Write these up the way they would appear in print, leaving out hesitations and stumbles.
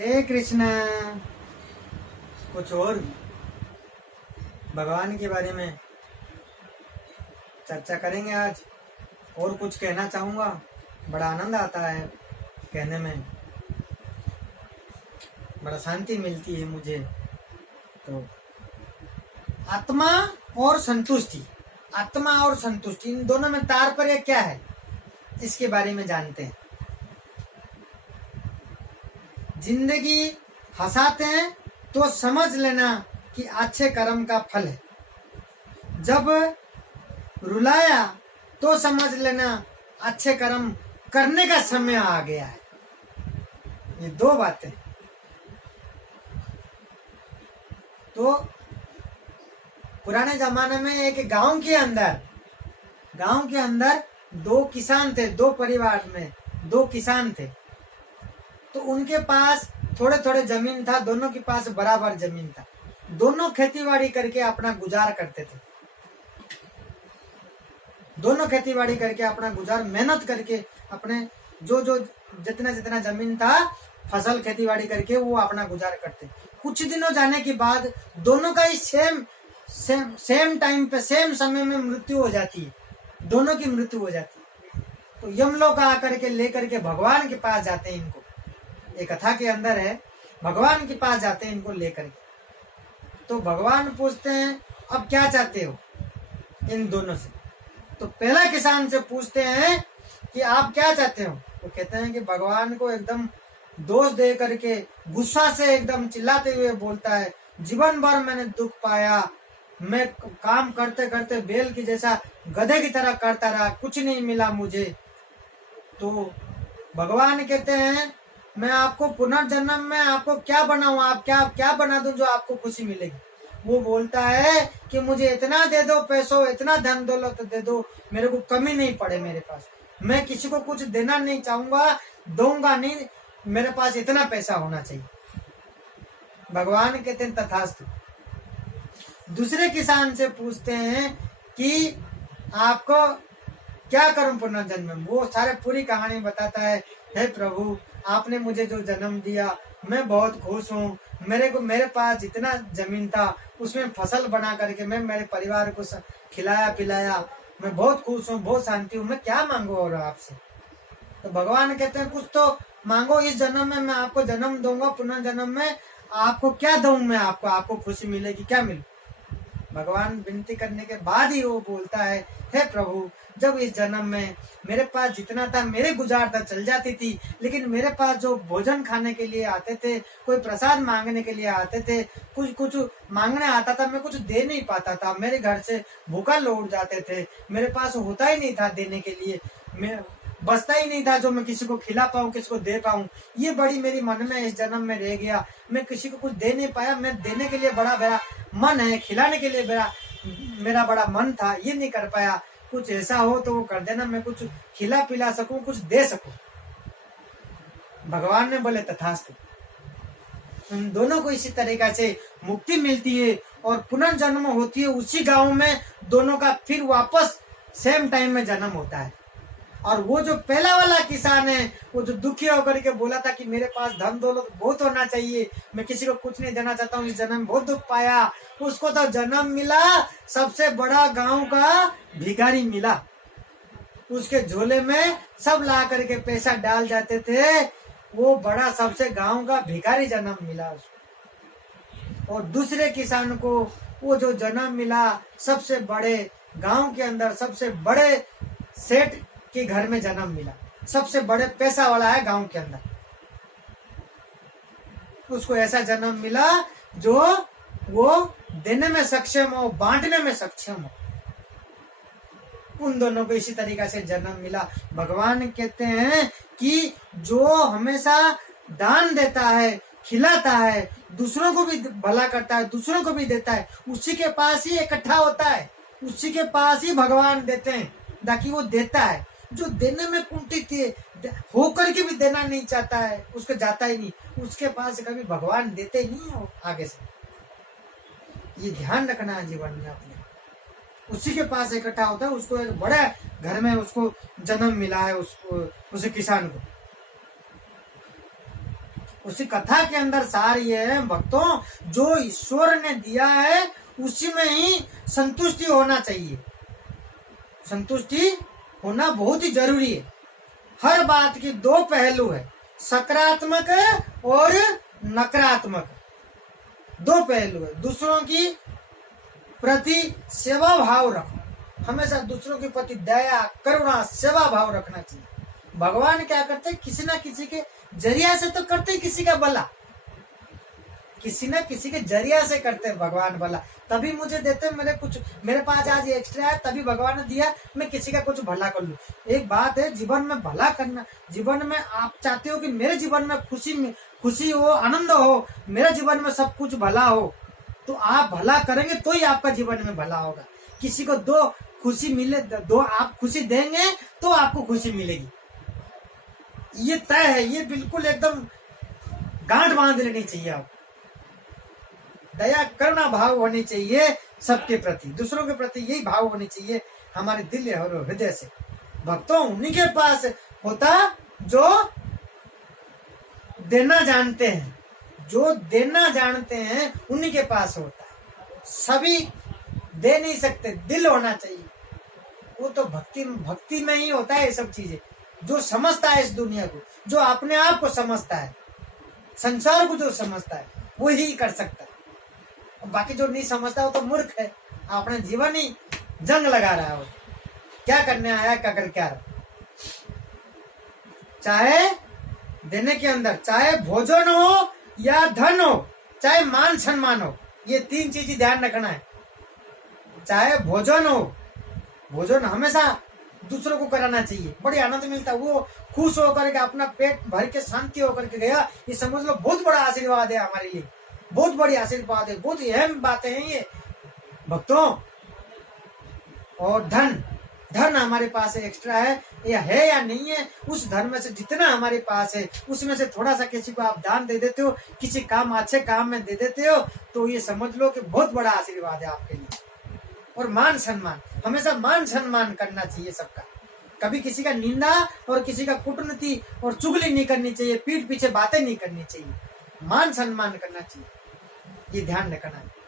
हरे कृष्णा। कुछ और भगवान के बारे में चर्चा करेंगे आज। और कुछ कहना चाहूँगा, बड़ा आनंद आता है कहने में, बड़ा शांति मिलती है मुझे। तो आत्मा और संतुष्टि, आत्मा और संतुष्टि, इन दोनों में तात्पर्य क्या है, इसके बारे में जानते हैं। जिंदगी हंसाते हैं तो समझ लेना कि अच्छे कर्म का फल है, जब रुलाया तो समझ लेना अच्छे कर्म करने का समय आ गया है। ये दो बातें। तो पुराने जमाने में एक गांव के अंदर दो किसान थे, दो परिवार में दो किसान थे। तो उनके पास थोड़े थोड़े जमीन था, दोनों के पास बराबर जमीन था। दोनों खेतीबाड़ी करके अपना गुजार करते थे। दोनों खेतीबाड़ी करके अपना गुजार, मेहनत करके अपने जो जो जितना जितना जमीन था, फसल खेतीबाड़ी करके वो अपना गुजार करते। कुछ दिनों जाने के बाद दोनों का ही सेम टाइम पे, सेम समय में मृत्यु हो जाती है। दोनों की मृत्यु हो जाती है। तो यमलोक आकर के लेकर के भगवान के पास जाते हैं इनको। एक कथा के अंदर है, भगवान के पास जाते हैं इनको लेकर के। तो भगवान पूछते हैं, अब क्या चाहते हो इन दोनों से। तो पहला किसान से पूछते हैं कि आप क्या चाहते हो। तो कहते हैं कि भगवान को एकदम दोष दे करके, गुस्सा से एकदम चिल्लाते हुए बोलता है, जीवन भर मैंने दुख पाया, मैं काम करते करते बैल की जैसा गधे की तरह करता रहा, कुछ नहीं मिला मुझे। तो भगवान कहते हैं, मैं आपको पुनर्जन्म में आपको क्या बनाऊं, आप क्या बना दूं जो आपको खुशी मिलेगी। वो बोलता है कि मुझे इतना दे दो, पैसों इतना धन दौलत दे दो, मेरे को कमी नहीं पड़े मेरे पास। मैं किसी को कुछ देना नहीं चाहूंगा, दूंगा नहीं, मेरे पास इतना पैसा होना चाहिए। भगवान कहते हैं तथास्तु। दूसरे किसान से पूछते हैं कि आपको क्या करूं पुनर्जन्म में। वो सारे पूरी कहानी बताता है, हे प्रभु आपने मुझे जो जन्म दिया मैं बहुत खुश हूँ। मेरे पास जितना जमीन था उसमें फसल बना करके मैं मेरे परिवार को खिलाया पिलाया, मैं बहुत खुश हूँ, बहुत शांति हूँ, मैं क्या मांगू और आपसे। तो भगवान कहते हैं, कुछ तो मांगो, इस जन्म में मैं आपको जन्म दूंगा, पुनर्जन्म में आपको क्या दूं मैं, आपको खुशी मिलेगी, क्या मिले। भगवान विनती करने के बाद ही वो बोलता है, हे प्रभु जब इस जन्म में मेरे पास जितना था मेरे गुजार तक चल जाती थी, लेकिन मेरे पास जो भोजन खाने के लिए आते थे, कोई प्रसाद मांगने के लिए आते थे, कुछ मांगने आता था, मैं कुछ दे नहीं पाता था, मेरे घर से भूखा लौट जाते थे, मेरे पास होता ही नहीं था देने के लिए, मैं बचता ही नहीं था जो मैं किसी को खिला पाऊं, किसी को दे पाऊं। ये बड़ी मेरी मन में इस जन्म में रह गया, मैं किसी को कुछ दे नहीं पाया। मैं देने के लिए बड़ा मेरा मन है, खिलाने के लिए मेरा बड़ा मन था, ये नहीं कर पाया। कुछ ऐसा हो तो वो कर देना, मैं कुछ खिला पिला सकूं, कुछ दे सकूं। भगवान ने बोले तथास्तु। उन दोनों को इसी तरीका से मुक्ति मिलती है और पुनर्जन्म होती है उसी गांव में। दोनों का फिर वापस सेम टाइम में जन्म होता है। और वो जो पहला वाला किसान है, वो जो दुखी होकर के बोला था कि मेरे पास धन दौलत बहुत होना चाहिए, मैं किसी को कुछ नहीं देना चाहता हूँ, इस जन्म में बहुत दुख पाया, उसको तो जन्म मिला सबसे बड़ा गांव का भिखारी मिला। उसके झोले में सब ला करके पैसा डाल जाते थे, वो बड़ा सबसे गांव का भिखारी जन्म मिला उसको। और दूसरे किसान को वो जो जन्म मिला सबसे बड़े गांव के अंदर, सबसे बड़े सेठ के घर में जन्म मिला, सबसे बड़े पैसा वाला है गांव के अंदर। उसको ऐसा जन्म मिला जो वो देने में सक्षम हो, बांटने में सक्षम हो। उन दोनों को इसी तरीका से जन्म मिला। भगवान कहते हैं कि जो हमेशा दान देता है, खिलाता है, दूसरों को भी भला करता है, दूसरों को भी देता है, उसी के पास ही इकट्ठा होता है, उसी के पास ही भगवान देते हैं, ताकि वो देता है। जो देने में कुंठित होकर के भी देना नहीं चाहता है, उसको जाता ही नहीं, उसके पास कभी भगवान देते नहीं हो आगे से। ये ध्यान रखना है जीवन में अपने। उसी के पास इकट्ठा होता है, उसको एक बड़े घर में उसको जन्म मिला है, उसको उसे किसान को। उसी कथा के अंदर सार ये है भक्तों, जो ईश्वर ने दिया है उसी में ही संतुष्टि होना चाहिए। संतुष्टि होना बहुत ही जरूरी है। हर बात की दो पहलू है, सकारात्मक और नकारात्मक, दो पहलू है। दूसरों की प्रति सेवा भाव रखो, हमेशा दूसरों के प्रति दया करुणा सेवा भाव रखना चाहिए। भगवान क्या करते, किसी ना किसी के जरिया से तो करते किसी का भला, किसी ना किसी के जरिया से करते हैं भगवान भला, तभी मुझे देते। मेरे पास आज एक्स्ट्रा है तभी भगवान ने दिया, मैं किसी का कुछ भला कर लूं। एक बात है जीवन में भला करना, जीवन में आप चाहते हो कि मेरे जीवन में खुशी हो, आनंद हो, मेरे जीवन में सब कुछ भला हो, तो आप भला करेंगे तो ही आपका जीवन में भला होगा। किसी को दो खुशी मिले, दो आप खुशी देंगे तो आपको खुशी मिलेगी, ये तय है, ये बिल्कुल एकदम गांठ बांध लेनी चाहिए। आप दया करना भाव होनी चाहिए सबके प्रति, दूसरों के प्रति यही भाव होनी चाहिए हमारे दिल और हृदय से। भक्तों उन्हीं के पास होता जो देना जानते हैं, जो देना जानते हैं उन्हीं के पास होता है। सभी दे नहीं सकते, दिल होना चाहिए। वो तो भक्ति में ही होता है ये सब चीजें। जो समझता है इस दुनिया को, जो अपने आप को समझता है, संसार को जो समझता है, वो ही कर सकता है। बाकी जो नहीं समझता वो तो मूर्ख है, अपने जीवन ही जंग लगा रहा है। वो क्या करने आया, क्या कर क्या रहा। चाहे देने के अंदर, चाहे भोजन हो या धन हो, चाहे मान सम्मान हो, ये तीन चीज ध्यान रखना है। चाहे भोजन हो, भोजन हमेशा दूसरों को कराना चाहिए, बड़ी आनंद मिलता है। वो खुश होकर के अपना पेट भर के शांति होकर के गया, ये समझ लो बहुत बड़ा आशीर्वाद है हमारे लिए, बहुत बड़ी आशीर्वाद है, बहुत अहम बातें हैं ये भक्तों। और धन हमारे पास एक्स्ट्रा है या नहीं है, उस धन में से जितना हमारे पास है उसमें से थोड़ा सा किसी को आप दान दे देते हो, किसी काम अच्छे काम में दे देते हो, तो ये समझ लो कि बहुत बड़ा आशीर्वाद है आपके लिए। और मान सम्मान, हमेशा मान सम्मान करना चाहिए सबका। कभी किसी का निंदा और किसी का कूटनीति और चुगली नहीं करनी चाहिए, पीठ पीछे बातें नहीं करनी चाहिए, मान सम्मान करना चाहिए, ये ध्यान रखना है।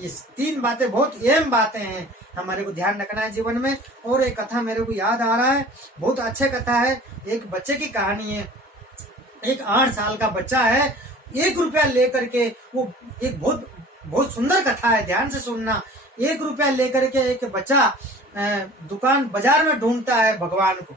ये तीन बातें बहुत अहम बातें हैं, हमारे को ध्यान रखना है जीवन में। और एक कथा मेरे को याद आ रहा है, बहुत अच्छा कथा है। एक बच्चे की कहानी है। एक 8 साल का बच्चा है, 1 रुपया लेकर के, वो एक बहुत सुंदर कथा है, ध्यान से सुनना। 1 रुपया लेकर के एक बच्चा दुकान बाजार में ढूंढता है भगवान को।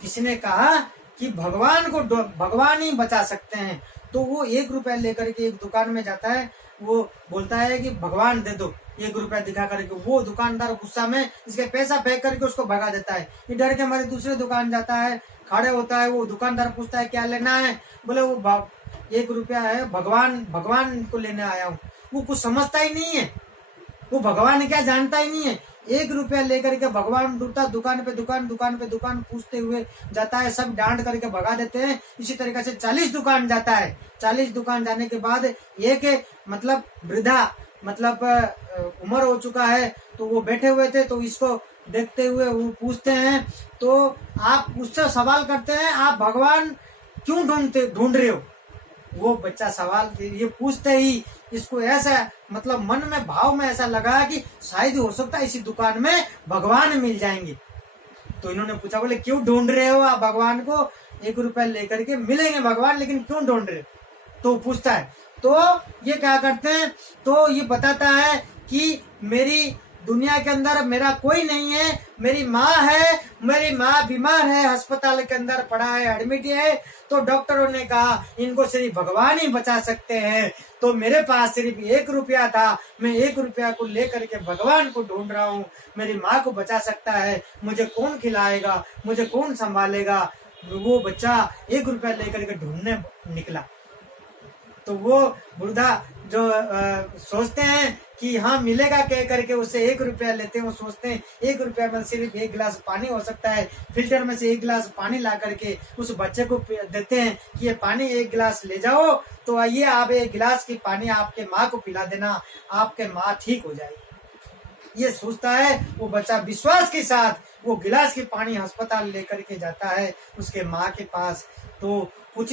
किसी ने कहा कि भगवान ही बचा सकते हैं, तो वो 1 रुपया लेकर के एक दुकान में जाता है। वो बोलता है कि भगवान दे दो, 1 रुपया दिखा करके। वो दुकानदार गुस्सा में इसके पैसा फेंक करके उसको भगा देता है। ये डर के हमारे दूसरे दुकान जाता है, खड़े होता है। वो दुकानदार पूछता है क्या लेना है, बोले वो 1 रुपया है, भगवान को लेने आया हूँ। वो कुछ समझता ही नहीं है, वो भगवान क्या जानता ही नहीं है। 1 रुपया लेकर के भगवान ढूंढता, दुकान पे दुकान पूछते हुए जाता है, सब डांट करके भगा देते हैं। इसी तरीके से 40 दुकान जाता है। 40 दुकान जाने के बाद एक मतलब वृद्धा, मतलब उम्र हो चुका है, तो वो बैठे हुए थे। तो इसको देखते हुए वो पूछते हैं, तो आप उससे सवाल करते हैं, आप भगवान क्यों ढूंढ रहे हो। वो बच्चा सवाल ये पूछते ही इसको ऐसा मतलब मन में भाव में ऐसा लगा कि शायद हो सकता है इसी दुकान में भगवान मिल जाएंगे। तो इन्होंने पूछा, बोले क्यों ढूंढ रहे हो आप भगवान को, 1 रुपया लेकर के मिलेंगे भगवान, लेकिन क्यों ढूंढ रहे हो। तो पूछता है, तो ये क्या करते हैं, तो ये बताता है कि मेरी दुनिया के अंदर मेरा कोई नहीं है, मेरी माँ है, मेरी माँ बीमार है, अस्पताल के अंदर पड़ा है, एडमिट है। तो डॉक्टरों ने कहा इनको सिर्फ भगवान ही बचा सकते हैं। तो मेरे पास सिर्फ 1 रुपया था, मैं 1 रुपया को लेकर के भगवान को ढूंढ रहा हूँ। मेरी माँ को बचा सकता है, मुझे कौन खिलाएगा, मुझे कौन संभालेगा। वो बच्चा 1 रुपया लेकर के ढूंढने निकला। तो वो वृद्धा जो सोचते हैं कि हाँ मिलेगा कह करके उससे 1 रुपया लेते हैं। वो सोचते हैं 1 रुपया में सिर्फ 1 गिलास पानी हो सकता है। फिल्टर में से 1 गिलास पानी ला करके उस बच्चे को देते हैं कि ये पानी 1 गिलास ले जाओ, तो आइए आप 1 गिलास की पानी आपके माँ को पिला देना, आपके माँ ठीक हो जाएगी। ये सोचता है वो बच्चा, विश्वास के साथ वो गिलास की पानी अस्पताल लेकर के जाता है उसके माँ के पास। तो कुछ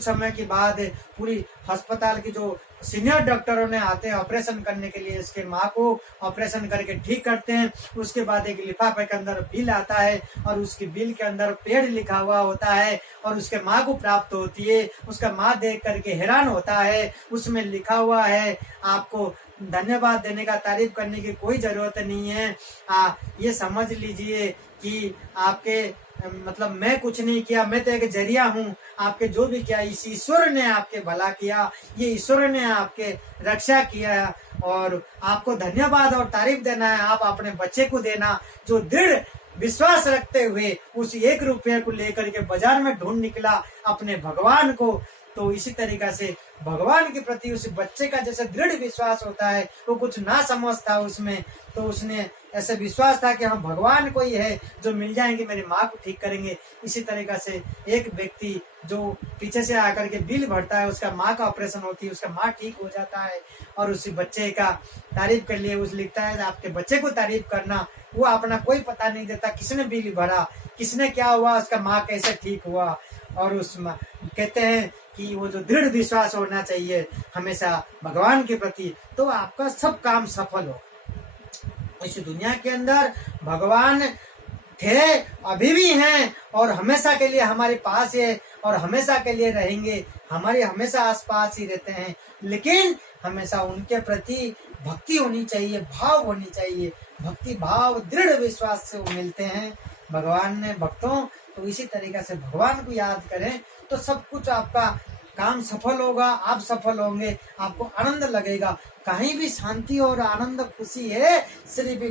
समय के बाद पूरी अस्पताल की जो सीनियर डॉक्टरों ने आते हैं ऑपरेशन करने के लिए, इसके माँ को ऑपरेशन करके ठीक करते हैं। उसके बाद एक लिफाफे के अंदर बिल आता है और उसकी बिल के अंदर पेड लिखा हुआ होता है और उसके माँ को प्राप्त होती है। उसका माँ देख करके हैरान होता है, उसमें लिखा हुआ है आपको धन्यवाद देने का, तारीफ करने की कोई जरूरत नहीं है। ये समझ लीजिए कि आपके मतलब मैं कुछ नहीं किया, मैं तो एक जरिया हूँ। आपके जो भी किया इस ईश्वर ने आपके भला किया, ये ईश्वर ने आपके रक्षा किया और आपको धन्यवाद और तारीफ देना है। आप अपने बच्चे को देना जो दृढ़ विश्वास रखते हुए उस 1 रुपये को लेकर के बाजार में ढूंढ निकला अपने भगवान को। तो इसी तरीका से भगवान के प्रति उस बच्चे का जैसे दृढ़ विश्वास होता है, वो कुछ ना समझता उसमें, तो उसने ऐसे विश्वास था कि हाँ भगवान कोई है जो मिल जाएंगे, मेरी माँ को ठीक करेंगे। इसी तरीका से एक व्यक्ति जो पीछे से आकर के बिल भरता है, उसका माँ का ऑपरेशन होती है, उसका माँ ठीक हो जाता है और उसी बच्चे का तारीफ के लिए उस लिखता है आपके बच्चे को तारीफ करना। वो अपना कोई पता नहीं देता किसने बिल भरा, किसने क्या हुआ, उसका माँ कैसे ठीक हुआ। और उस कहते हैं कि वो जो दृढ़ विश्वास होना चाहिए हमेशा भगवान के प्रति, तो आपका सब काम सफल हो। इस दुनिया के अंदर भगवान थे, अभी भी हैं और हमेशा के लिए हमारे पास है और हमेशा के लिए रहेंगे, हमारे हमेशा आसपास ही रहते हैं। लेकिन हमेशा उनके प्रति भक्ति होनी चाहिए, भाव होनी चाहिए। भक्ति भाव दृढ़ विश्वास से वो मिलते हैं भगवान ने भक्तों। तो इसी तरीके से भगवान को याद करें तो सब कुछ आपका काम सफल होगा, आप सफल होंगे, आपको आनंद लगेगा। कहीं भी शांति और आनंद खुशी है सिर्फ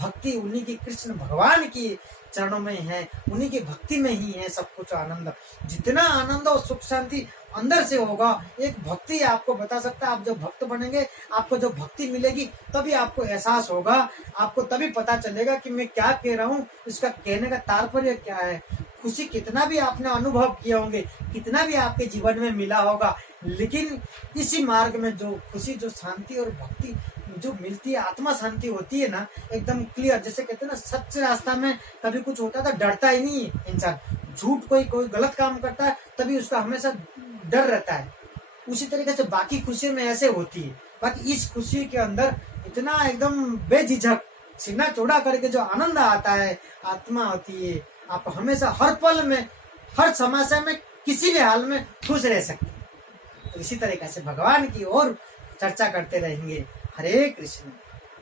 भक्ति, उन्हीं की कृष्ण भगवान की चरणों में है, उन्हीं की भक्ति में ही है सब कुछ आनंद। जितना आनंद और सुख शांति अंदर से होगा, एक भक्ति आपको बता सकता है। आप जब भक्त बनेंगे, आपको जब भक्ति मिलेगी तभी आपको एहसास होगा, आपको तभी पता चलेगा कि मैं क्या कह रहा हूँ, इसका कहने का तात्पर्य क्या है। खुशी कितना भी आपने अनुभव किए होंगे, कितना भी आपके जीवन में मिला होगा, लेकिन इसी मार्ग में जो खुशी, जो शांति और भक्ति जो मिलती है, आत्मा शांति होती है ना, एकदम क्लियर। जैसे कहते हैं ना, सच्चे रास्ता में कभी कुछ होता था डरता ही नहीं है इंसान। झूठ कोई गलत काम करता है तभी उसका हमेशा डर रहता है। उसी तरीके से बाकी खुशी में ऐसे होती है। बाकी इस खुशी के अंदर इतना एकदम बेझिझक सीना चौड़ा करके जो आनंद आता है, आत्मा होती है। आप हमेशा हर पल में, हर समस्या में, किसी भी हाल में खुश रह सकते हैं। तो इसी तरीके से भगवान की ओर चर्चा करते रहेंगे। हरे कृष्ण।